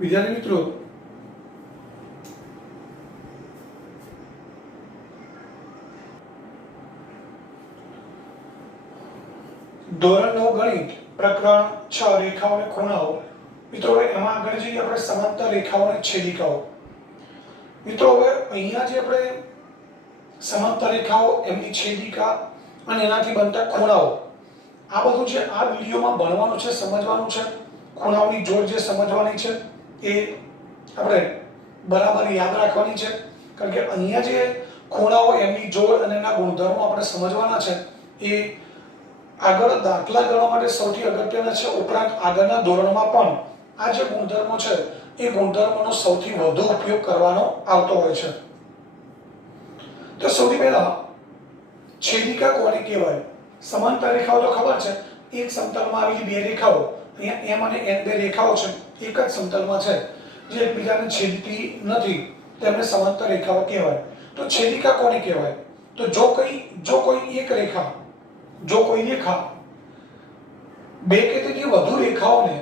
વિદ્યાર્થી મિત્રો, ધોરણ 9 ગણિત પ્રકરણ 6 રેખાઓ અને ખૂણાઓ. મિત્રો હવે એમાં આગળ જઈએ આપણે સમાંતર રેખાઓ અને છેદિકાઓ. મિત્રો હવે અહીંયા જે આપણે સમાંતર રેખાઓ, એમની છેદિકા અને એનાથી બનતા ખૂણાઓ, આ બધું છે આ વિડીયોમાં ભણવાનું છે, સમજવાનું છે. ખૂણાઓની જોડ જે સમજવાની છે એ આપણે બરાબર યાદ રાખવાની છે, કારણ કે અહીંયા જે ખૂણાઓ, એમની જોડ અને એના ગુણધર્મો આપણે સમજવાના છે એ આગળ દાખલા ગણવા માટે સૌથી અગત્યના છે. ઉપરાંત આગળના ધોરણમાં પણ આ જે ગુણધર્મો છે એ ગુણધર્મોનો સૌથી વધુ ઉપયોગ કરવાનો આવતો હોય છે. તો સૌથી પહેલા છેદિકા કોને કહેવાય? સમાંતર રેખાઓ તો ખબર છે, એક સમતલમાં આવેલી બે રેખાઓ, અહીંયા m અને n બે રેખાઓ છે, એક જ સમતલમાં છે, જે એકબીજાને છેદતી નથી, તેમને સમાંતર રેખાઓ કહેવાય. તો છેદિકા કોને કહેવાય? તો જો કોઈ એક રેખા, જો કોઈ રેખા બે કે તેથી વધુ રેખાઓને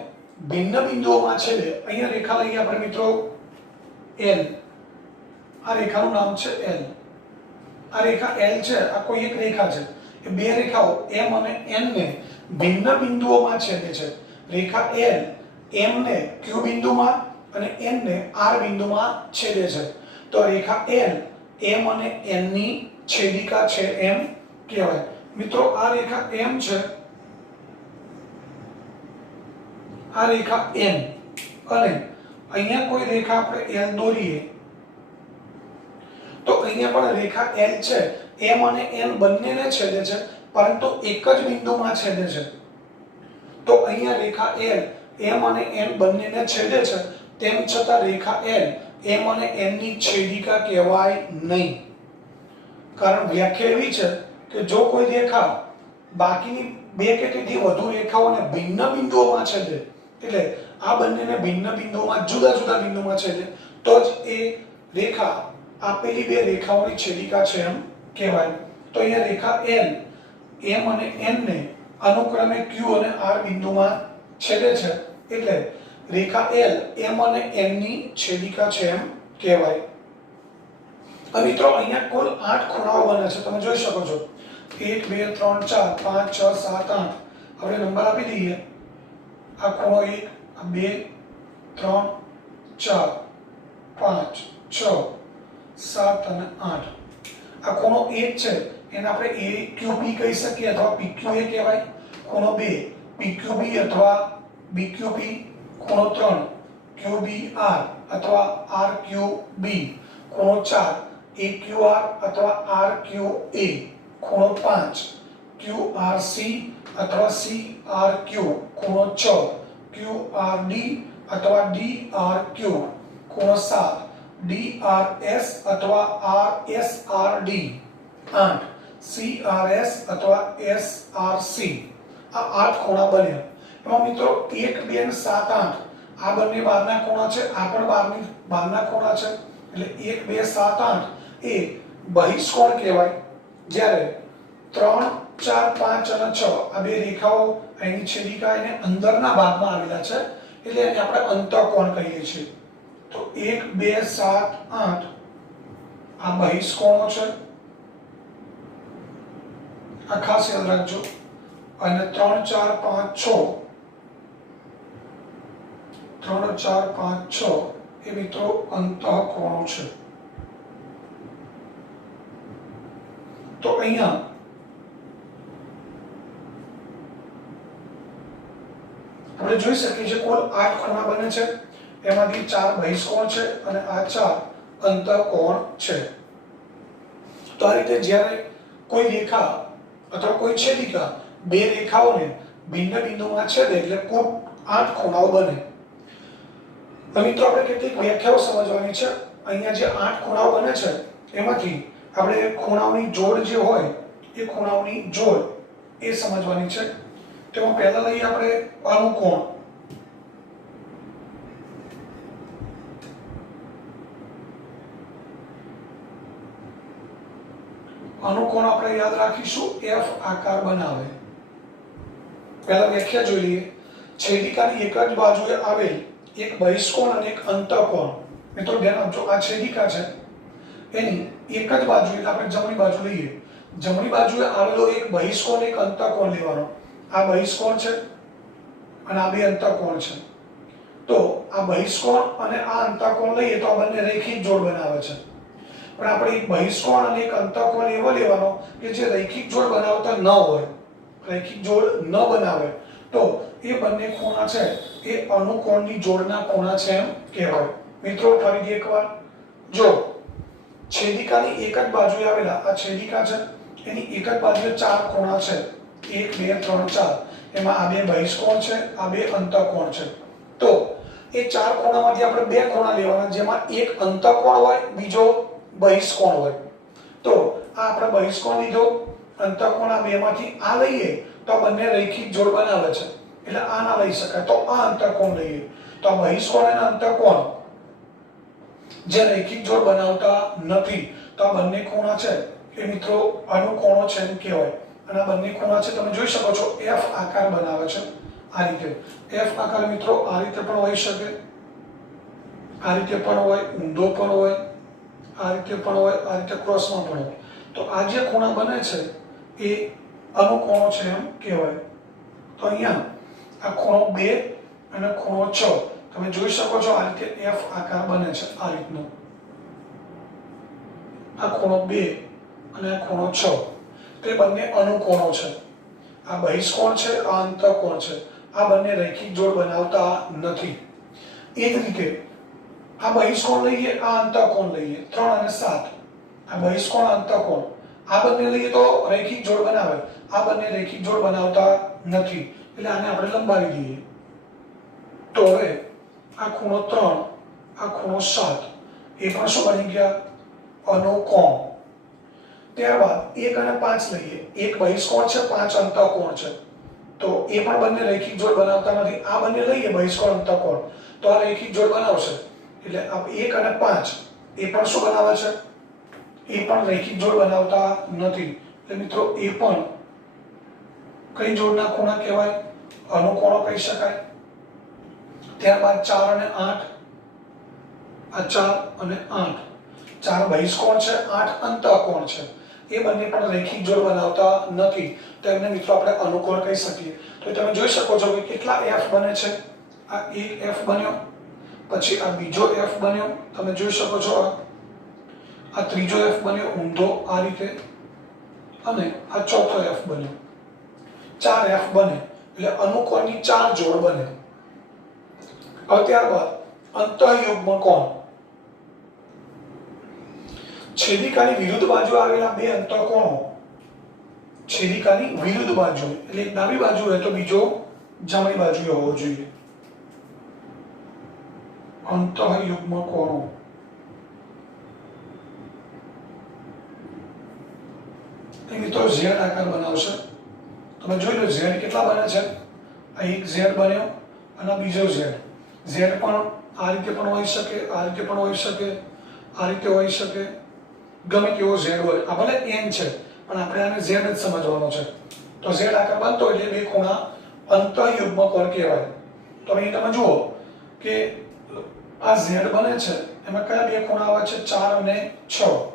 ભિન્ન બિંદુઓમાં છેદે, અહીંયા રેખા લઈએ આપણે મિત્રો L, આ રેખાનું નામ છે L. આ રેખા L છે, આ કોઈ એક રેખા છે. એ બે રેખાઓ M અને N ને ભિન્ન બિંદુઓમાં છેદે છે. રેખા L M ને Q બિંદુમાં અને N ને R બિંદુમાં છેદે છે. તો રેખા L M અને N ની છેદિકા છે એમ કહેવાય. મિત્રો આ રેખા M છે, આ રેખા N, અને અહીંયા કોઈ રેખા આપણે L દોરીએ તો અહીંયા પણ રેખા L છે, M અને N બંનેને છેદે છે, પરંતુ એક જ બિંદુમાં છેદે છે. તો અહીંયા રેખા L M અને N બંનેને છેદે છે, તેમ છતાં રેખા L M અને N ની છેદિકા કહેવાય નહીં. કારણ વ્યાખ્યા એવી છે કે જો કોઈ રેખા બાકીની બે કે તેથી વધુ રેખાઓને ભિન્ન બિંદુઓમાં છેદે, એટલે આ બંનેને ભિન્ન બિંદુઓમાં, જુદા જુદા બિંદુમાં છેદે, તો જ એ રેખા આપેલી બે રેખાઓની છેદિકા છે એમ કહેવાય. તો અહીંયા રેખા L M અને N ને અનુક્રમે Q અને R બિંદુમાં છેદે છે, એટલે રેખા L M અને N ની છેદિકા છે એમ કહેવાય. હવે મિત્રો અહીંયા કુલ 8 ખૂણાઓ બને છે, તમે જોઈ શકો છો. 1 2 3 4 5 6 7 8. આપણે નંબર આપી દઈએ. આ ખૂણો 1, આ 2 3 4 5 6 7 અને 8. આ ખૂણો 1 છે, એને આપણે AQB કહી શકીએ અથવા PQA કહેવાય. ખૂણો 2 PQB અથવા BQB. ખૂણો 3 QBR અથવા RQB. ખૂણો 4 AQR અથવા RQA. ખૂણો 5 QRC અથવા CRQ. ખૂણો 6 QRD અથવા DRQ. ખૂણો 7 DRS અથવા RSRD. 8 CRS અથવા SRC. આ 8 ખૂણા બન્યા. એમાં મિત્રો 1 2 અને 7 8 આ બંને બહારના ખૂણા છે, આ પણ બહારના ખૂણા છે, એટલે 1 2 7 8 એ બહિષ્કોણ કહેવાય. જ્યારે 3 4 5 અને 6 આ બે રેખાઓ, એની છેદિકા એને અંદરના ભાગમાં આવેલા છે, એટલે એને આપણે અંતઃકોણ કહીએ છીએ. તો 1 2 7 8 આ બહિષ્કોણો છે, આ ખાસ યાદ રાખજો. અને 3 4 5 6 3 4 5 6 એ મિત્રો અંતઃકોણો છે. તો અહીંયા આપણે જોઈ શકીએ છીએ કુલ 8 ખૂણા બને છે, એમાંથી 4 બહિષ્કોણ છે અને આ 4 અંતઃકોણ છે. તો આ રીતે જ્યારે કોઈ રેખા અથવા કોઈ છેદિકા બે રેખાઓને ભિન્ન બિંદુમાં છેદે એટલે કુલ 8 ખૂણાઓ બને. હવે મિત્રો આપણે કેટલીક વ્યાખ્યાઓ સમજવાની છે. અહીંયા જે 8 ખૂણાઓ બને છે એમાંથી આપણે ખૂણાઓની જોડ જે હોય એ ખૂણાઓની જોડ એ સમજવાની છે. તેમાં પહેલા લઈએ આપણે અનુકોણ. અનુકોણ આપણે યાદ રાખીશું F આકાર બનાવે. પહેલા વ્યાખ્યા જોઈ લઈએ. છેદિકાની એક જ બાજુએ આવેલ એક બહિષ્કોણ અને એક અંતઃકોણ. મિત્રો ધ્યાન આપજો, આ છેદિકા છે એની એક જ બાજુ એટલે આપણે જમણી બાજુ લઈએ. જમણી બાજુએ આવેલો એક બહિષ્કોણ એક અંતઃકોણ લેવાનો. આ બહિષ્કોણ છે અને આ બે અંતઃકોણ છે. તો આ બહિષ્કોણ અને આ અંતઃકોણ લઈએ તો આ બંને રેખિક જોડ બનાવે છે. પણ આપણે એક બહિષ્કોણ અને એક અંતઃકોણ એવો લેવાનો કે જે રેખિક જોડ બનાવતા ન હોય, રેખિક જોડ ન બનાવે, તો એ બંને ખૂણા છે એ અનુકોણની જોડના ખૂણા છે એમ કહેવાય. મિત્રો ફરીથી એકવાર જો છેદિકાની એક જ બાજુએ આવેલા આ છેદિકા છે, એની એક જ બાજુએ ચાર ખૂણા છે, 1 2 3 4. એમાં આ બે બહિષ્કોણ છે, આ બે અંતઃકોણ છે. તો એ ચાર ખૂણામાંથી આપણે બે ખૂણા લેવાના, જેમાં એક અંતઃકોણ હોય, બીજો બહિષ્કોણ હોય. તો આ આપણે બહિષ્કોણ લીધો, અંતઃકોણ આ બેમાંથી આ લઈએ તો બંને રેખિક જોડ બનાવે છે, એટલે આ ના લઈ શકાય. તો આ અંતઃકોણ લઈએ તો આ બહિષ્કોણ અને અંતઃકોણ જે રેખિક જોડ બનાવતા નથી. તો આ બંને ખૂણા છે એ મિત્રો અનુકોણો છે એમ કહેવાય. અને આ બંને ખૂણા છે તમે જોઈ શકો છો F આકાર બનાવે છે આ રીતે. F આકાર મિત્રો આ રીતે પણ હોઈ શકે, આ રીતે પણ હોય, ઊંધો પણ હોય, આ રીતે પણ હોય, આ રીતે ક્રોસમાં પણ હોય. તો આ જે ખૂણા બને છે એ અનુકોણો છે એમ કહેવાય. તો અહીંયા આ ખૂણો 2 અને ખૂણો 6 તમે જોઈ શકો છો આ રીતે F આકાર બને છે આ રીતનો. આ ખૂણો 2 અને આ ખૂણો 6 તે બંને અનુકોણો છે. આ બહિષ્કોણ છે, આ અંતઃકોણ છે. આ બંને રેખિક જોડ બનાવતા નથી. એ જ રીતે આ બહિષ્કોણ લઈએ, આ અંતઃકોણ લઈએ, 3 અને 7. આ બહિષ્કોણ અંતઃકોણ આ બંને લઈએ તો રેખિક જોડ બનાવે, આ બંને રેખિક જોડ બનાવતા નથી, એટલે આને આપણે લંબાવી દઈએ. તો હવે આ ખૂણો 3, આ ખૂણો 7 એ પણ શું બની ગયા? અનુકોણ. ત્યારબાદ 1 અને 5 લઈએ. એક બહિષ્કોણ છે, 5 અંતઃકોણ છે. તો એ પણ બંને રેખિક જોડ બનાવતા નથી. આ બંને લઈએ બહિષ્કોણ અંતઃકોણ તો આ રેખિક જોડ બનાવશે. એટલે આ 1 અને 5 એ પણ શું બનાવે છે? એ પણ રેખિક જોડ બનાવતા નથી. એટલે મિત્રો એ પણ કઈ જોડના ખૂણા કહેવાય? અનુકોણો કહી શકાય. ત્યારબાદ 4 અને 8, આ 4 અને 8, 4 બહિષ્કોણ છે, 8 અંતઃકોણ છે. એ બંને પણ રેખિક જોડ બનાવતા નથી. તો એમને મિત્રો આપણે અનુકોણ કહી શકીએ. તો તમે જોઈ શકો છો કે કેટલા F બને છે. આ એક F બન્યો, પછી આ બીજો F બન્યો, તમે જોઈ શકો છો આ ત્રીજો F બન્યો ઊંધો આ રીતે, અને આ ચોથો F બન્યો. 4 F બને એટલે અનુકોણની 4 જોડ બને. હવે ત્યારબાદ અંતઃયુગ્મ કોણ. છેદિકાની વિરુદ્ધ બાજુ આવેલા બે અંતઃકોણો, છેદિકાની વિરુદ્ધ બાજુ એટલે એક ડાબી બાજુ હોય તો બીજો જમણી બાજુએ હોવો જોઈએ. અંતઃયુગ્મ કોણો. એ મિત્રો Z આકાર બનાવશે. તમે જોઈ લો Z કેટલા બને છે. આ એક Z બન્યો અને બીજો Z. Z પણ આ રીતે પણ હોઈ શકે, આ રીતે પણ હોઈ શકે, આ રીતે હોઈ શકે, ગમે તેવો Z હોય. આ ભલે n છે પણ આપણે આને Z જ સમજવાનો છે. તો Z આકાર બનતો એટલે બે ખૂણા અંતઃયુગ્મ કોણ કહેવાય. તો અહીં તમે જુઓ કે આ Z બને છે એમાં કયા બે ખૂણા આવે છે? 4 અને 6.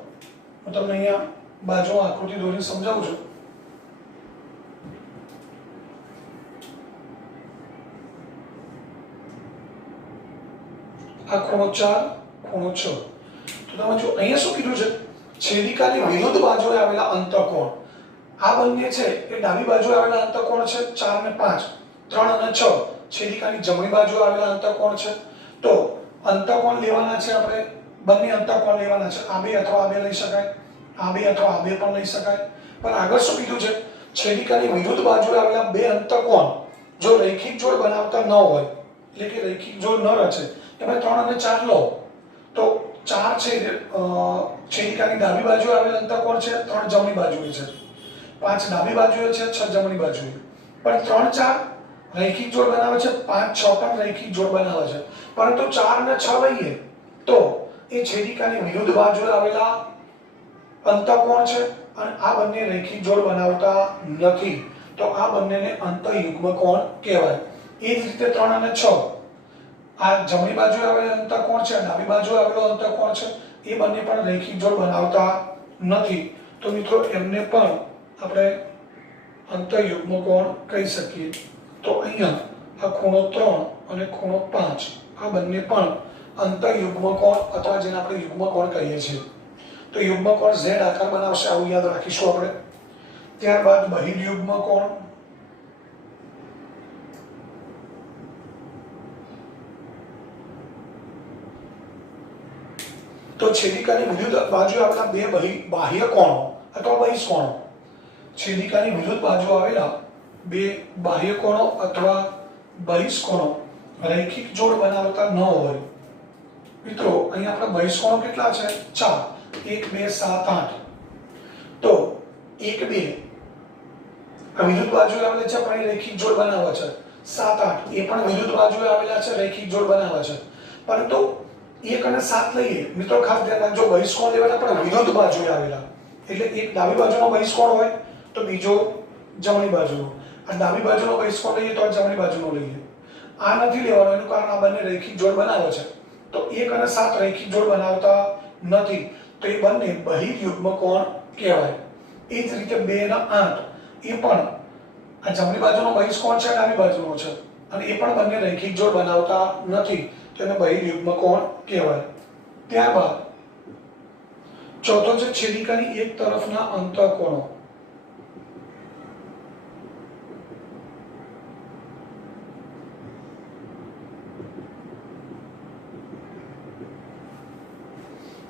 હું તમને અહીંયા બાજુમાં આકૃતિ દોરીને સમજાવું છું. આ ખૂણો 4, ખૂણો 6. તો તમે જો અહીંયા શું કીધું છે? છેદિકાની વિરુદ્ધ બાજુએ આવેલા અંતઃકોણ. આ બંને છે એ ડાબી બાજુએ આવેલા અંતઃકોણ છે 4 અને 5. 3 અને 6 છેદિકાની જમણી બાજુએ આવેલા અંતઃકોણ છે. તો અંતઃકોણ લેવાના છે આપણે, બંને અંતઃકોણ લેવાના છે. આ બે અથવા આ બે લઈ શકાય, આ બે અથવા આ બે પણ લઈ શકાય. પણ આગળ શું કીધું છે? છેદિકાની વિરુદ્ધ બાજુએ આવેલા બે અંતઃકોણ જો રેખિક જોડ બનાવતા ન હોય, એટલે કે રેખિક જોડ ન રચે, તમે 3 અને 4 લો તો 4 છે છેદિકાની ડાબી બાજુએ આવેલ અંતઃકોણ છે, 3 જમણી બાજુએ છે, 5 ડાબી બાજુએ છે, 6 જમણી બાજુએ. પણ 3 4 રેખિક જોડ બનાવે છે, 5 6 પણ રેખિક જોડ બનાવે છે. પરંતુ 4 અને 6 લઈએ તો એ છેદિકાની વિરુદ્ધ બાજુએ આવેલા અંતઃકોણ છે અને આ બંને રેખિક જોડ બનાવતા નથી. તો આ બંનેને અંતઃયુગ્મ કોણ કહેવાય. એ જ રીતે 3 અને 6 આ જમણી બાજુ આવેલો અંતઃકોણ છે, ડાબી બાજુ આવેલો અંતઃકોણ છે, એ બંને પણ રેખિક જોડ બનાવતા નથી. તો મિત્રો એમને પણ આપણે અંતઃયુગ્મ કોણ કહી શકીએ. તો અહીંયા આ ખૂણો 3 અને ખૂણો 5 આ બંને પણ અંતઃયુગ્મ કોણ અથવા જેને આપણે યુગ્મ કોણ કહીએ છીએ. તો યુગ્મ કોણ Z આકાર બનાવશે, આવું યાદ રાખીશું આપણે. ત્યારબાદ બહિર્યુગ્મ કોણ, તો છેદિકાની વિરુદ્ધ બાજુ આવેલા બે બાહ્ય કોણો અથવા બહિષ્કોણો, છેદિકાની વિરુદ્ધ બાજુ આવેલા બે બાહ્ય કોણો અથવા બહિષ્કોણો રૈખિક જોડ બનાવતા ન હોય. મિત્રો અહીં આપણા બહિષ્કોણો કેટલા છે? 4, 1 2 7 8. તો 1 2 આ વિરુદ્ધ બાજુએ આવેલા છે પણ એ રૈખિક જોડ બનાવે છે. 7 8 એ પણ વિરુદ્ધ બાજુએ આવેલા છે, રૈખિક જોડ બનાવે છે. પરંતુ 1 અને 7 લઈએ મિત્રો, ખાસ ધ્યાન રાખજો, બહિષ્કોણ લેવાના પણ વિરુદ્ધ બાજુએ આવેલા. એટલે એક ડાબી બાજુનો બહિષ્કોણ હોય તો બીજો જમણી બાજુનો. આ ડાબી બાજુનો બહિષ્કોણ લઈએ તો જમણી બાજુનો લઈએ. આ નથી લેવાનો, એનું કારણ આ બંને રૈખિક જોડ બનાવે છે. તો 1 અને 7 રૈખિક જોડ બનાવતા નથી, તો એ બંને બહિર્યુગ્મ કોણ કહેવાય. એ જ રીતે 2 અને 8 એ પણ આ જમણી બાજુનો બહિષ્કોણ છે, ડાબી બાજુનો છે, અને એ પણ બંને રૈખિક જોડ બનાવતા નથી, તેને બહિર્યુગ્મ કોણ કહેવાય. ત્યારબાદ ચોથો છે છેદિકાની એક તરફના અંતઃકોણો.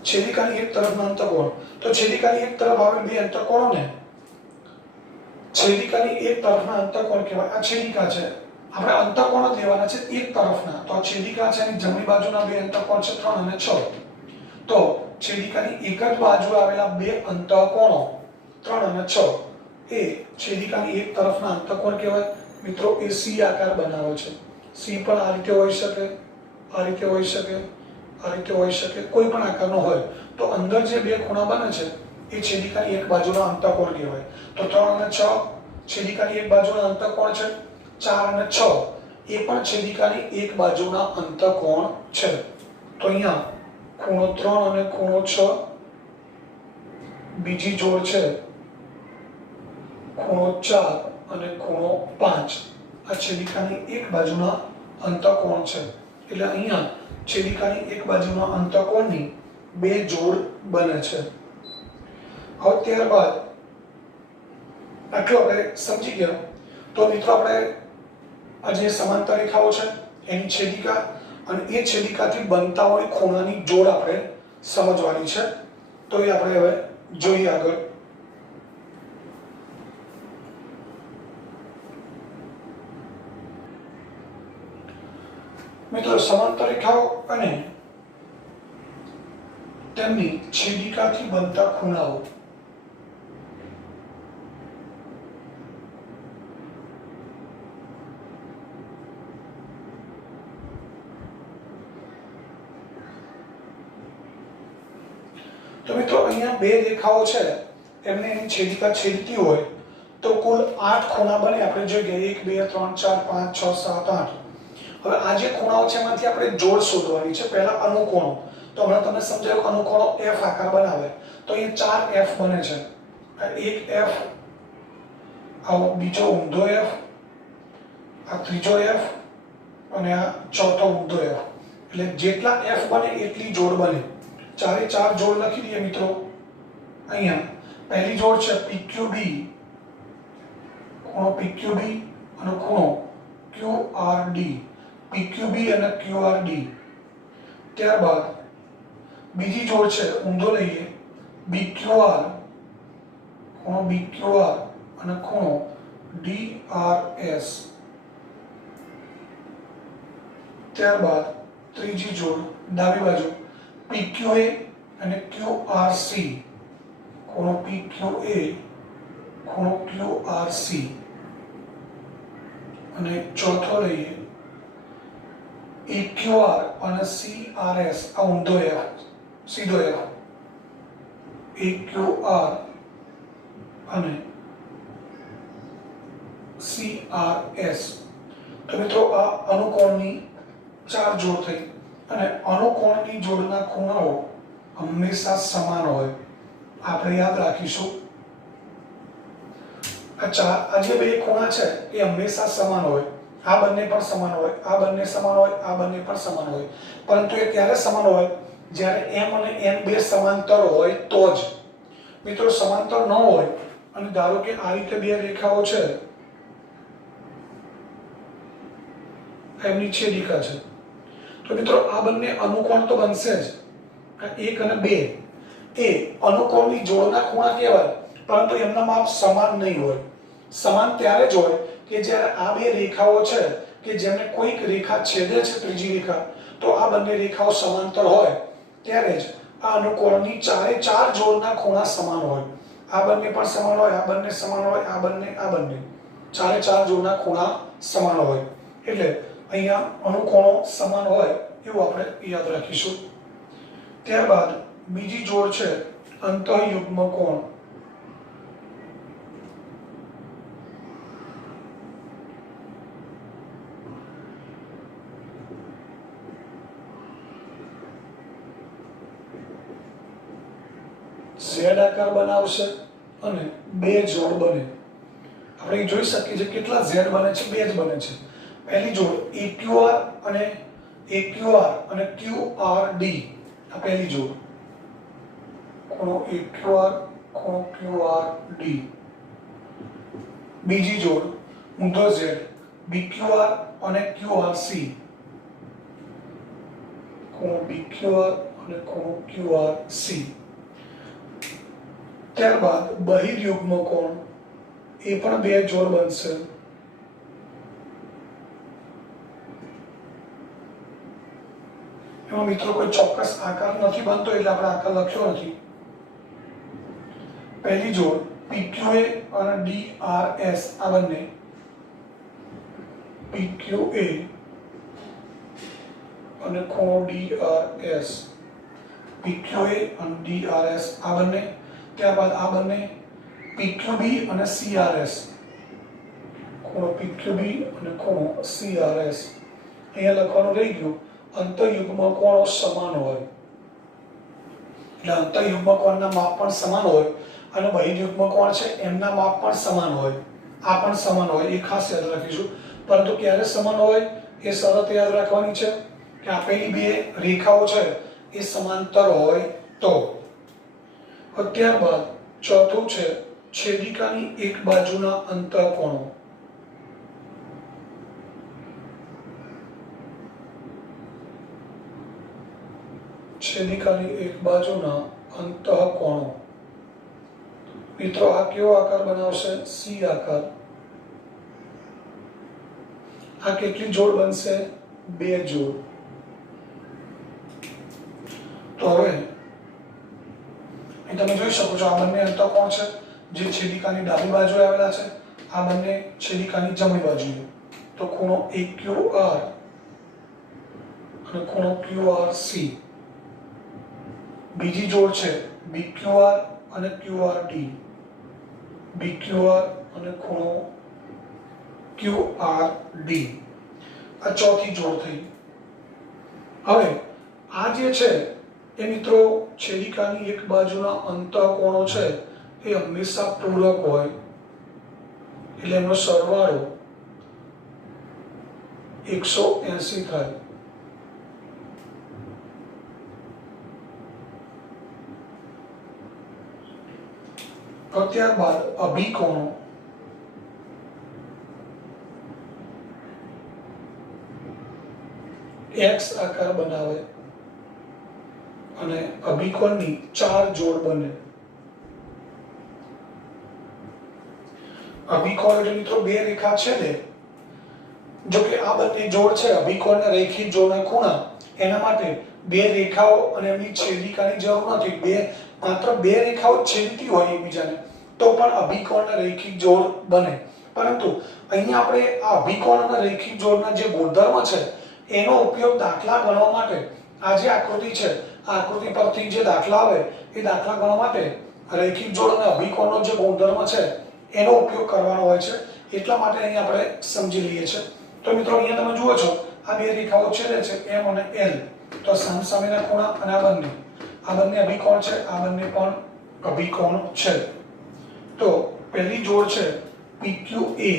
છેદિકાની એક તરફના અંતઃકોણ, તો છેદિકાની એક તરફ આવેલ બે અંતઃકોણોને છેદિકાની એક તરફના અંતઃકોણ કહેવાય. આ છેદિકા છે, આપણે અંતઃકોણ જ લેવાના છે એક તરફના. તો આ છેદિકા છે અને જમણી બાજુના બે અંતઃકોણ છે 3 અને 6. તો છેદિકાની એક જ બાજુ આવેલા બે અંતઃકોણો 3 અને 6 એ છેદિકાની એક તરફના અંતઃકોણ કહેવાય. મિત્રો એ સી આકાર બનાવે છે. સી પણ આ રીતે હોઈ શકે, આ રીતે હોઈ શકે, આ રીતે હોઈ શકે, કોઈ પણ આકારનો હોય. તો અંદર જે બે ખૂણા બને છે એ છેદિકાની એક બાજુના અંતઃકોણ કહેવાય. તો 3 અને 6 છેદિકાની એક બાજુના અંતઃકોણ છે. 4 અને 6 એ પણ છેદિકાની એક બાજુના અંતઃકોણ છે. તો અહીંયા ખૂણો 3 અને ખૂણો 6 બીજી જોડ છે ખૂણો 4 અને ખૂણો 5. આ છેદિકાની એક બાજુના અંતઃકોણ છે. એટલે અહીંયા છેદિકાની એક બાજુના અંતઃકોણની બે જોડ બને છે. હવે ત્યારબાદ આટલું આપણે સમજી ગયા. તો મિત્રો આપણે આ જે સમાંતર રેખાઓ છે એની છેદિકા અને એ છેદિકાથી બનતા હોય ખૂણાની જોડ આપણે સમજવાની છે. તો એ આપણે હવે જોઈએ આગળ. મિત્રો સમાંતર રેખાઓ અને તેમની છેદિકાથી બનતા ખૂણાઓ. તો મિત્રો અહીંયા બે રેખાઓ છે, એમને એની છેદિકા છેદતી હોય તો કુલ 8 ખૂણા બને. આપણે જોઈએ 1 2 3 4 5 6 7 8. હવે આ જે ખૂણાઓ છે એમાંથી આપણે જોડ શોધવાની છે. પહેલા અનુકોણો. તો હમણાં તમને સમજાયું કે અનુકોણો F આકાર બનાવે. તો અહીંયા 4 F બને છે. એક F, આ બીજો ઊંધો F, આ ત્રીજો F અને આ ચોથો ઊંધો F. એટલે જેટલા F બને એટલી જોડ બને. ચારે ચાર જોડ લખી દઈએ મિત્રો. અહીંયા પહેલી જોડ છે PQB, ખૂણો PQB અને ખૂણો QRD, PQB અને QRD. ત્યારબાદ બીજી જોડ છે ઊંધો લઈએ BQR, ખૂણો BQR અને ખૂણો DRS. ત્યારબાદ ત્રીજી જોડ ડાબી બાજુ PQA અને QRC, ખૂણો PQA, ખૂણો QRC. અને ચોથો લઈએ EQR અને CRS, આ ઊંધો F, સીધો F, EQR અને CRS. તો મિત્રો આ અનુકોણની ચાર જોડ થઈ અને અનુકોણની જોડના ખૂણાઓ હંમેશા સમાન હોય. આપણે યાદ રાખીશું આ જે બે ખૂણા છે એ હંમેશા સમાન હોય. આ બંને પણ સમાન હોય, આ બંને સમાન હોય, આ બંને પણ સમાન હોય. પરંતુ એ ત્યારે સમાન હોય જ્યારે m અને n બે સમાંતર હોય તો જ. મિત્રો સમાંતર ન હોય અને ધારો કે આ રીતે બે રેખાઓ છે, એમની છેદિકા છે, તો મિત્રો આ બંને અનુકોણ તો બનશે જ. આ 1 અને 2 એ અનુકોણની જોડના ખૂણા કહેવાય, પરંતુ એમના માપ સમાન નહીં હોય. સમાન ત્યારે જ હોય કે જ્યારે આ બે રેખાઓ છે કે જેમને કોઈક રેખા છેદે છે, ત્રીજી રેખા, તો આ બંને રેખાઓ સમાંતર હોય ત્યારે જ આ અનુકોણની ચારે ચાર જોડના ખૂણા સમાન હોય. આ બંને પણ સમાન હોય, આ બંને સમાન હોય, આ બંને ચારે ચાર જોડના ખૂણા સમાન હોય. એટલે અહીંયા અનુકોણો સમાન હોય એવું આપણે યાદ રાખીશું. ત્યારબાદ બીજી જોડ છે અંતઃયુગ્મ કોણ. Z આકાર બનાવશે અને બે જોડ બને. આપણે જોઈ શકીએ છીએ કેટલા Z બને છે, બે જ બને છે. પહેલી જોડ AQR અને QRD, આ પહેલી જોડ ખૂણો AQR ખૂણો QRD. બીજી જોડ ઊંધો Z BQR અને QRC, ખૂણો BQR અને ખૂણો QRC. ત્યારબાદ બહિર્યુગ્મ કોણ, એ પણ બે જોડ બનશે. એમાં મિત્રો કોઈ ચોક્કસ આકાર નથી બનતો એટલે આપણે આકાર લખ્યો નથી. પહેલી જોડ PQA અને DRS, આ બંને PQA અને ખૂણો DRS, PQA અને DRS આ બંને. ત્યારબાદ આ બંને PQB અને CRS, ખૂણો PQB અને ખૂણો CRS. અહીંયા લખવાનું રહી ગયું અંતઃયુગ્મ કોણો સમાન હોય. એટલે અંતઃયુગ્મ કોણના માપ પણ સમાન હોય અને બહિર્યુગ્મ કોણ છે એમના માપ પણ સમાન હોય. આ પણ સમાન હોય, એ ખાસ યાદ રાખીશું. પરંતુ ક્યારે સમાન હોય એ શરત યાદ રાખવાની છે કે આપેલી બે રેખાઓ છે એ સમાંતર હોય તો. ત્યારબાદ ચોથું છે છેદિકાની એક બાજુના અંતઃકોણો. છેદિકાની એક બાજુના અંતઃકોણો. મિત્રો આ કેવો આકાર બનાવશે? સી આકાર. આ કેટલી જોડ બનશે? બે જોડ. તો હવે તમે જોઈ શકો છો આ બંને અંતઃકોણ છે જે છેદિકાની ડાબી બાજુએ આવેલા છે, આ બંને છેદિકાની જમણી બાજુએ. તો ખૂણો AQR અને ખૂણો QRC. બીજી જોડ છે BQR અને QRD, BQR અને ખૂણો QRD. આ ચોથી જોડ થઈ. હવે આ જે છે એ મિત્રો છેદિકાની એક બાજુના અંતઃકોણો છે એ હંમેશા પૂરક હોય, એટલે એનો સરવાળો 180 થાય. ત્યારબાદ અભિકોણો. X આકાર બનાવે અને અભિકોણની ચાર જોડ બને. અભિકોણ એટલે મિત્રો બે રેખા છેદે. જો કે આ બંને જોડ છે અભિકોણના રેખિત જોડના ખૂણા, એના માટે બે રેખાઓ અને એમની છેદિકાની જરૂર નથી. માત્ર બે રેખાઓ છેદતી હોય એકબીજાને તો પણ અભિકોણના રેખિત જોડ બને. પરંતુ અહીંયા આપણે આ અભિકોણ અને રેખિત જોડના જે ગુણધર્મ છે એનો ઉપયોગ દાખલા ગણવા માટે, આ જે આકૃતિ છે આ આકૃતિ પરથી જે દાખલા આવે એ દાખલા ગણવા માટે રેખિત જોડ અને અભિકોણનો જે ગુણધર્મ છે એનો ઉપયોગ કરવાનો હોય છે. એટલા માટે અહીંયા આપણે સમજી લઈએ છીએ. તો મિત્રો અહીંયા તમે જુઓ છો આ બે રેખાઓ છેદે છે M અને L, તો સામસામેના ખૂણા અને આ બંને અભિકોણ છે, આ બંને પણ અભિકોણ છે. તો પહેલી જોડ છે PQA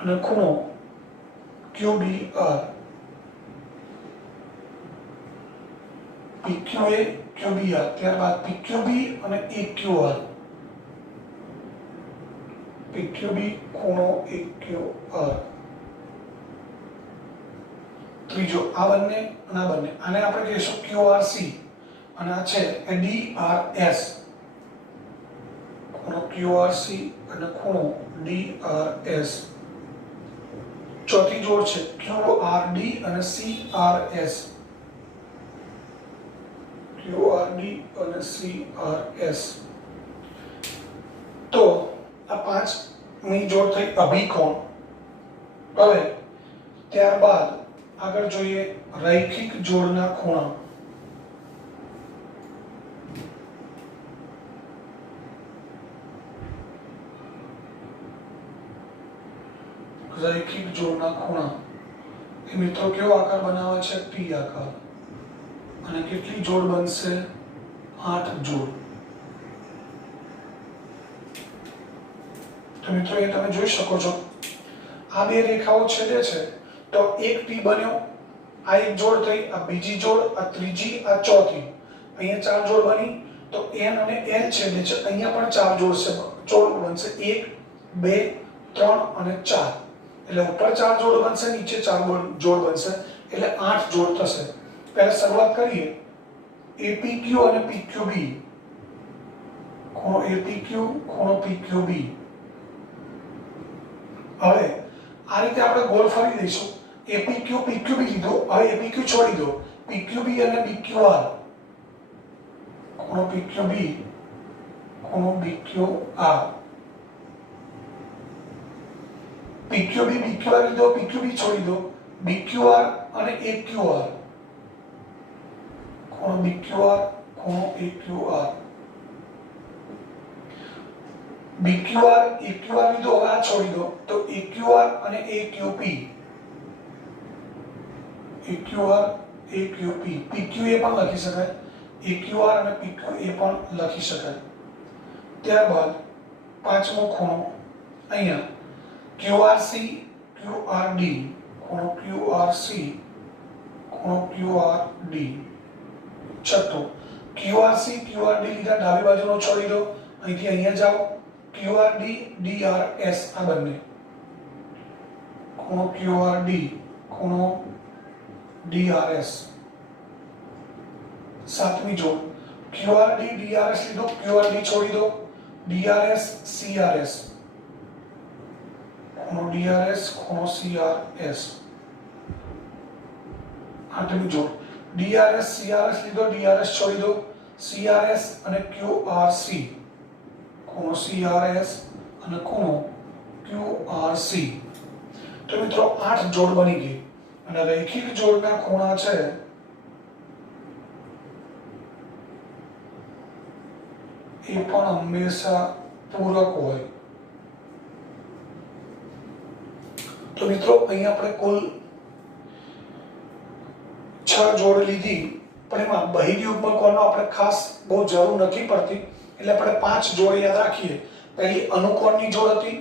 અને ખૂણો QBR. PQA QBR, ત્યારબાદ PQB અને AQR. PQB ખૂણો AQR. ત્રીજો આ બંને અને આ બંને, આને આપણે કહીશું QRC અને આ છે DRS. ખૂણો QRC અને ખૂણો DRS. ચોથી જોડ છે QRD અને CRS. QRD અને CRS. તો આ પાંચમી જોડ થઈ અભિકોણ. હવે ત્યારબાદ આગળ જોઈએ રૈખિક જોડના ખૂણા. રૈખિક જોડના ખૂણા એ મિત્રો કેવો આકાર બનાવે છે? T આકાર. અને કેટલી જોડ બનશે? 8 જોડ. તો મિત્રો એ તમે જોઈ શકો છો, આ બે રેખાઓ છેદે છે તો એક T બન્યો, આ એક જોડ થઈ, આ બીજી જોડ, આ ત્રીજી, આ ચોથી. અહીંયા 4 જોડ બની. તો N અને L છેદે છે, અહીંયા પણ 4 જોડ બનશે. 1 2 3 અને 4. એટલે ઉપર 4 જોડ બનશે, નીચે 4 જોડ બનશે, એટલે 8 જોડ થશે. પહેલા શરૂઆત કરીએ APQ અને PQB. ખૂણો APQ, ખૂણો PQB. હવે આ રીતે આપણે ગોળ ફરી દઈશું. APQ PQB લીધો, હવે APQ છોડી દો. PQB અને BQR. ખૂણો PQB, ખૂણો BQR. PQB BQR લીધો, PQB છોડી દો. BQR અને AQR. ખૂણો BQR, ખૂણો AQR. BQR AQR લીધો, હવે આ છોડી દો. તો AQR અને AQP. AQR AQP. PQA પણ લખી શકાય. AQR અને PQA પણ લખી શકાય. ત્યારબાદ પાંચમો ખૂણો અહીંયા QRC QRD. ખૂણો QRC, ખૂણો QRD. છઠ્ઠો QRC QRD લીધા, ડાબી બાજુનો છોડી દો, અહીંથી અહીંયા જાઓ. QRD DRS આ બંને. ખૂણો QRD, ખૂણો DRS. સાતમી જોડ QRD DRS લીધો, QRD છોડી દો. DRS CRS. ખૂણો DRS, ખૂણો CRS. આઠમી જોડ DRS CRS લીધો, DRS છોડી દો. CRS અને QRC. ખૂણો CRS અને ખૂણો QRC. તો મિત્રો 8 જોડ બની ગઈ. અને રૈખિક જોડના ખૂણા છે એ પણ હંમેશા પૂરક હોય. તો મિત્રો અહીં આપણે કુલ 6 જોડ લીધી, પણ એમાં બહિર્યુગ્મકોણનો આપણે ખાસ બહુ જરૂર નથી પડતી, એટલે આપણે 5 જોડ યાદ રાખીએ. પહેલી અનુકોણની જોડ હતી,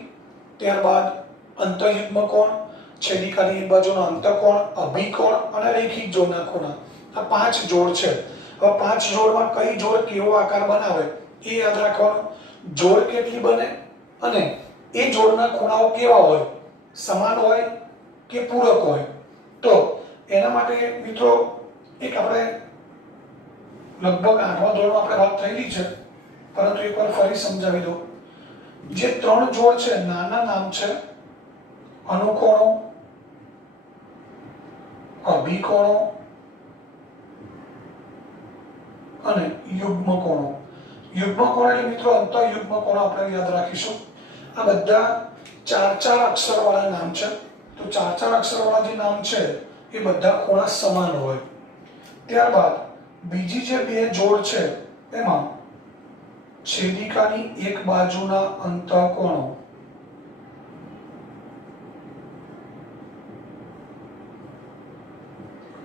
ત્યારબાદ અંતઃયુગ્મકોણ, છેદિકાની એક બાજુનો અંતઃકોણ, અભિકોણ અને રૈખિક જોડના ખૂણા. આ 5 જોડ છે. હવે 5 જોડમાં કઈ જોડ કેવો આકાર બનાવે એ યાદ રાખવાનું. જોડ કેટલી બને અને એ જોડના ખૂણાઓ કેવા હોય, સમાન હોય કે પૂરક હોય. તો એના માટે મિત્રો એક આપણે લગભગ 8મા ધોરણમાં આપણે વાત થયેલી છે, પરંતુ એકવાર ફરી સમજાવી દો. જે 3 જોડ છે, નાના નામ છે અનુકોણો, અભિકોણો અને યુગ્મકોણો. યુગ્મકોણ એટલે મિત્રો અંતઃયુગ્મકોણ આપણે યાદ રાખીશું. આ બધા 4 અક્ષરવાળા નામ છે. તો 4 અક્ષરવાળા જે નામ છે એ બધા ખૂણા સમાન હોય. ત્યારબાદ બીજી જે 2 જોડ છે એમાં છેદિકાની એક બાજુના અંતઃકોણો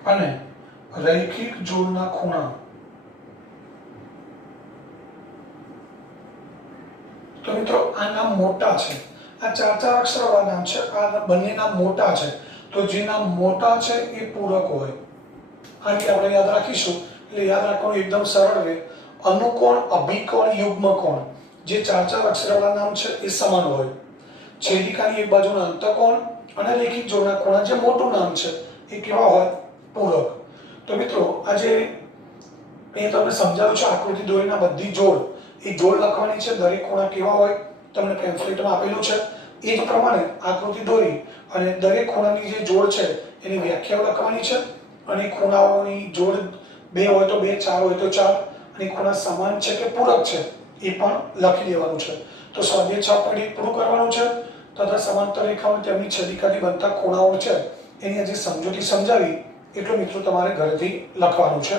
અને રૈખિક જોડના ખૂણા. તો મિત્રો આ નામ મોટા છે, આ ચાર ચાર અક્ષરવાળા નામ છે, આ બંને નામ મોટા છે. તો જે નામ મોટા છે એ પૂરક હોય. આની આપણે યાદ રાખીશું એટલે યાદ રાખવાનું એકદમ સરળ રહે. અનુકોણ, અભિકોણ, યુગ્મકોણ જે ચાર ચાર અક્ષરવાળા નામ છે એ સમાન હોય. છેદિકાની એક બાજુના અંતકોણ અને રેખિક જોડના ખૂણા જે મોટું નામ છે એ કેવા હોય? પૂરક. તો મિત્રો આજે એ તમને સમજાવ્યું છે આકૃતિ દોરીના બધી જોડ, એ જોડ લખવાની છે. દરેક ખૂણા કેવા હોય તમને પેમ્ફલેટમાં આપેલું છે. એ જ પ્રમાણે આકૃતિ દોરી અને દરેક ખૂણાની જે જોડ છે એની વ્યાખ્યાઓ લખવાની છે. અને ખૂણાઓની જોડ 2 હોય તો 2, 4 હોય તો 4, અને ખૂણા સમાન છે કે પૂરક છે એ પણ લખી દેવાનું છે. તો સ્વાધ્યાય 6.1 પૂરું કરવાનું છે. તથા સમાંતર રેખાઓ તેમની છેદિકાથી બનતા ખૂણાઓ છે એની આજે સમજૂતી સમજાવી એટલું મિત્રો તમારે ઘરેથી લખવાનું છે.